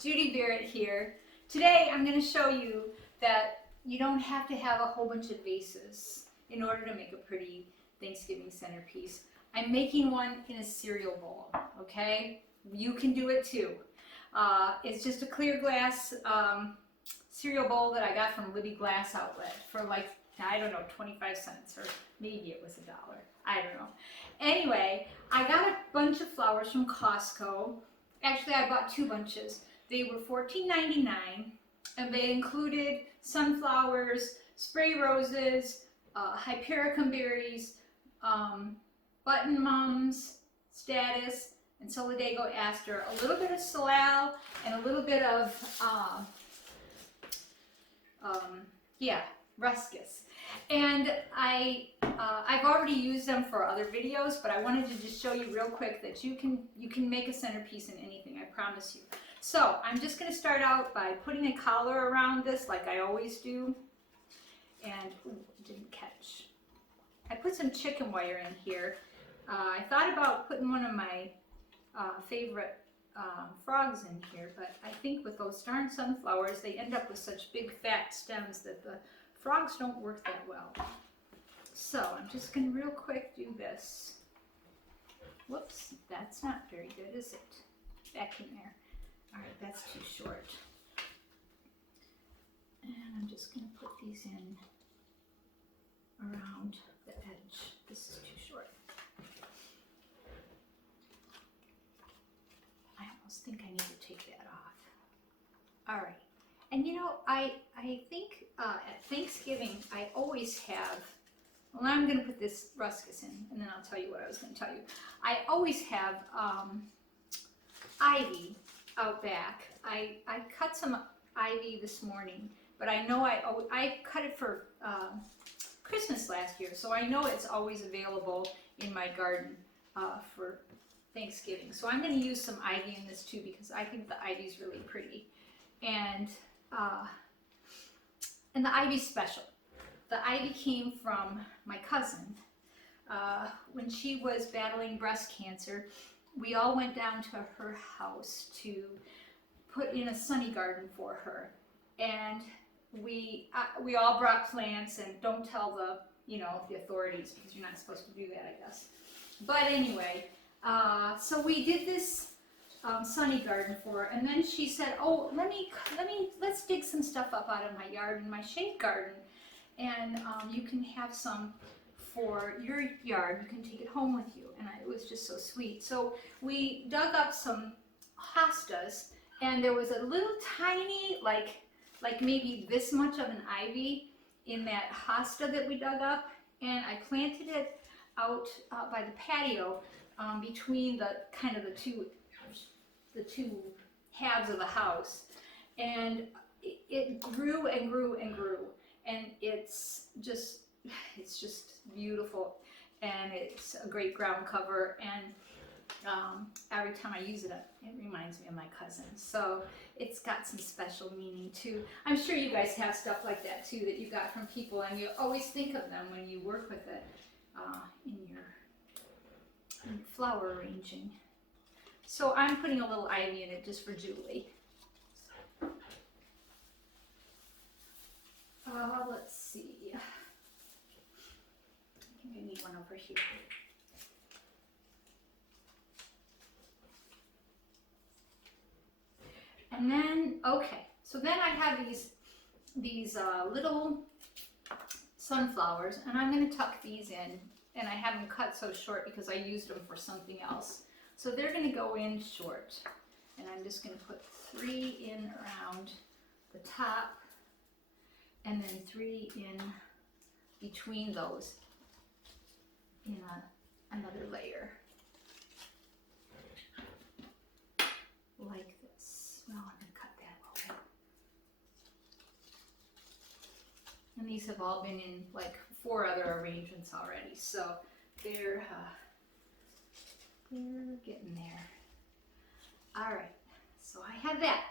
Judy here. Today I'm going to show you that you don't have to have a whole bunch of vases in order to make a pretty Thanksgiving centerpiece. I'm making one in a cereal bowl, okay? You can do it too. It's just a clear glass cereal bowl that I got from Libbey Glass outlet for like, I don't know, 25 cents or maybe it was $1. I don't know. Anyway, I got a bunch of flowers from Costco. Actually, I bought 2 bunches. They were $14.99 and they included sunflowers, spray roses, hypericum berries, button mums, statice, and solidago aster, a little bit of salal, and a little bit of, ruscus. And I've already used them for other videos, but I wanted to just show you real quick that you can make a centerpiece in anything, I promise you. So I'm just going to start out by putting a collar around this like I always do. And, ooh, it didn't catch. I put some chicken wire in here. I thought about putting one of my favorite frogs in here, but I think with those darn sunflowers, they end up with such big fat stems that the frogs don't work that well. So I'm just going to real quick do this. Whoops, that's not very good, is it? Back in there. All right, that's too short. And I'm just going to put these in around the edge. This is too short. I almost think I need to take that off. All right. And you know, I think at Thanksgiving, I always have, well, I'm going to put this ruscus in, and then I'll tell you what I was going to tell you. I always have ivy out back. I cut some ivy this morning, but I know I cut it for Christmas last year, so I know it's always available in my garden for Thanksgiving. So I'm going to use some ivy in this too because I think the ivy's really pretty. And the ivy's special. The ivy came from my cousin. When she was battling breast cancer, we all went down to her house to put in a sunny garden for her. And we all brought plants, and don't tell the authorities because you're not supposed to do that, I guess. But anyway, so we did this sunny garden for her, and then she said, "Oh, let's dig some stuff up out of my yard in my shade garden, and you can have some for your yard. You can take it home with you." And it was just so sweet. So we dug up some hostas, and there was a little tiny, like maybe this much of an ivy in that hosta that we dug up, and I planted it out by the patio between the two halves of the house, and it grew and grew and grew, and it's just beautiful, and it's a great ground cover, and every time I use it, it reminds me of my cousin. So it's got some special meaning too. I'm sure you guys have stuff like that too that you got from people, and you always think of them when you work with it in your flower arranging. So I'm putting a little ivy in it just for Julie. Let's see. I think I need one over here. And then, okay, so then I have these little sunflowers, and I'm going to tuck these in, and I have them cut so short because I used them for something else. So they're going to go in short, and I'm just going to put 3 in around the top, and then 3 in between those in another layer, like this. Well, I'm going to cut that open. And these have all been in like 4 other arrangements already, so they're getting there. All right, so I have that.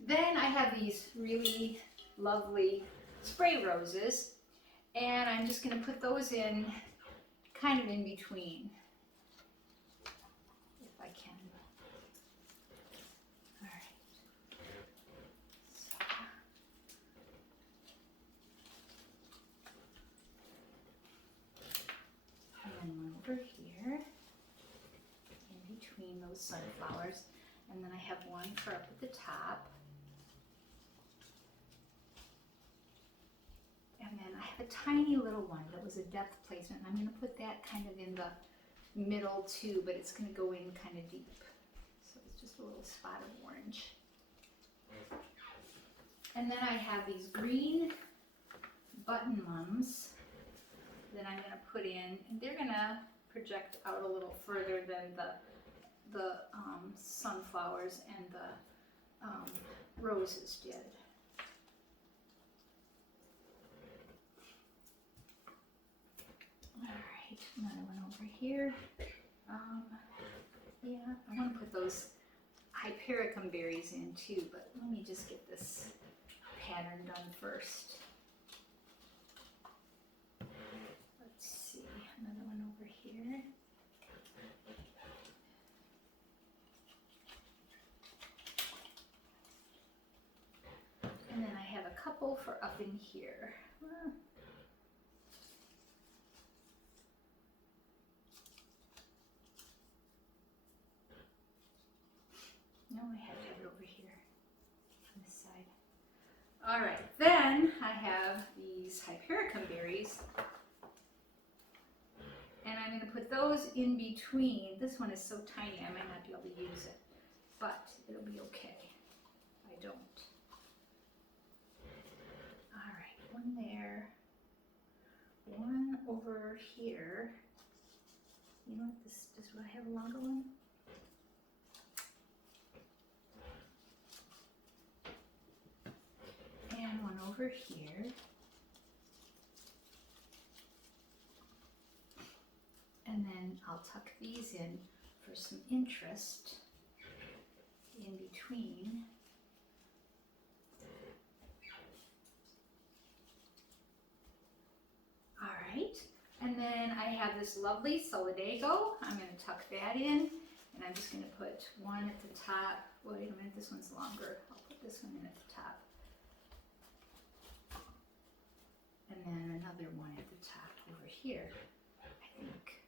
Then I have these really lovely spray roses, and I'm just going to put those in kind of in between, if I can. All right. those sunflowers. And then I have one for up at the top. And then I have a tiny little one that was a depth placement. I'm going to put that kind of in the middle too, but it's going to go in kind of deep. So it's just a little spot of orange. And then I have these green button mums that I'm going to put in, and they're going to project out a little further than the sunflowers and the roses did. All right, another one over here. Yeah, I want to put those hypericum berries in too, but let me just get this pattern done first. Let's see, another one over here. And then I have a couple for up in here. No, I have it over here on this side. All right, then I have these hypericum berries, and I'm going to put those in between. This one is so tiny I might not be able to use it, but it'll be okay. I don't. All right, one there, one over here. You know what this does? Do I have a longer one? And one over here. And then I'll tuck these in for some interest in between. All right, and then I have this lovely solidago. I'm going to tuck that in, and I'm just going to put one at the top. Wait a minute, this one's longer. I'll put this one in at the top. And then another one at the top over here, I think.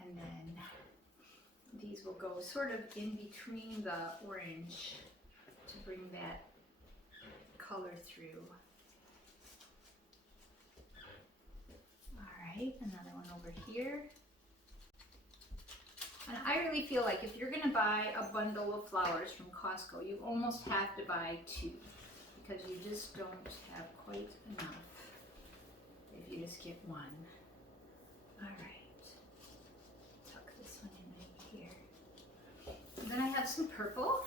And then these will go sort of in between the orange to bring that color through. All right, another one over here. And I really feel like if you're going to buy a bundle of flowers from Costco, you almost have to buy two, because you just don't have quite enough if you just get one. All right, tuck this one in right here. And then I have some purple,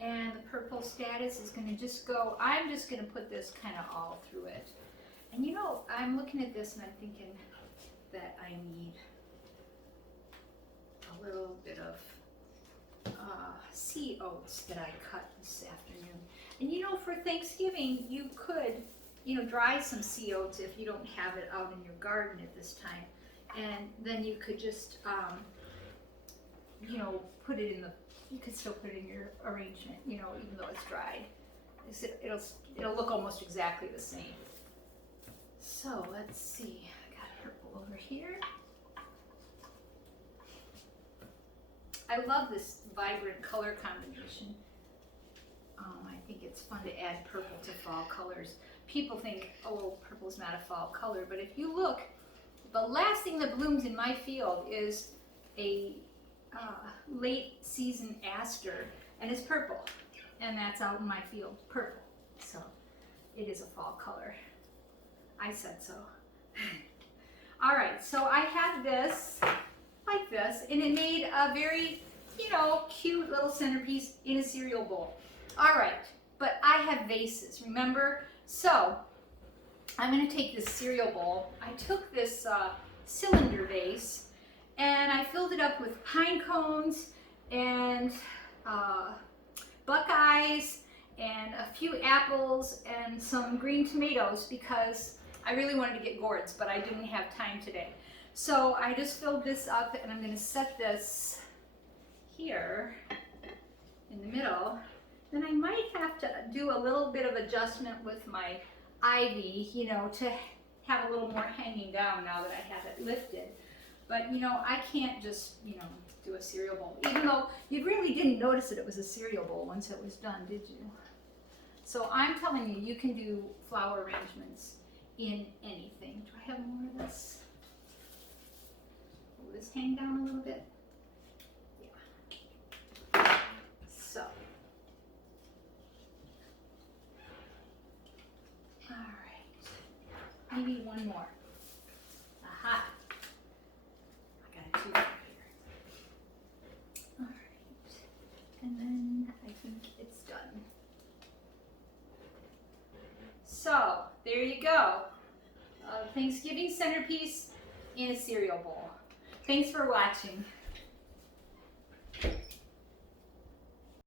and the purple status is going to just go, I'm just going to put this kind of all through it. And you know, I'm looking at this and I'm thinking that I need a little bit of sea oats that I cut this afternoon. And you know, for Thanksgiving, you could, you know, dry some sea oats if you don't have it out in your garden at this time. And then you could just, you know, put it in the, you could still put it in your arrangement, you know, even though it's dried. It'll look almost exactly the same. So let's see, I got purple over here. I love this vibrant color combination. I think it's fun to add purple to fall colors. People think, oh, purple's not a fall color, but if you look, the last thing that blooms in my field is a late season aster, and it's purple, and that's out in my field, purple. So it is a fall color. I said so. All right, so I have this like this, and it made a very, you know, cute little centerpiece in a cereal bowl. All right, but I have vases, remember? So I'm going to take this cereal bowl. I took this cylinder vase and I filled it up with pine cones and buckeyes and a few apples and some green tomatoes, because I really wanted to get gourds, but I didn't have time today. So I just filled this up, and I'm going to set this here in the middle. Then I might have to do a little bit of adjustment with my ivy, you know, to have a little more hanging down now that I have it lifted. But, you know, I can't just, you know, do a cereal bowl. Even though you really didn't notice that it was a cereal bowl once it was done, did you? So I'm telling you, you can do flower arrangements in anything. Do I have more of this? Will this hang down a little bit? Yeah. So. All right. Maybe one more. Aha. I got a two here. All right. And then I think it's done. So, there you go. Thanksgiving centerpiece in a cereal bowl. Thanks for watching.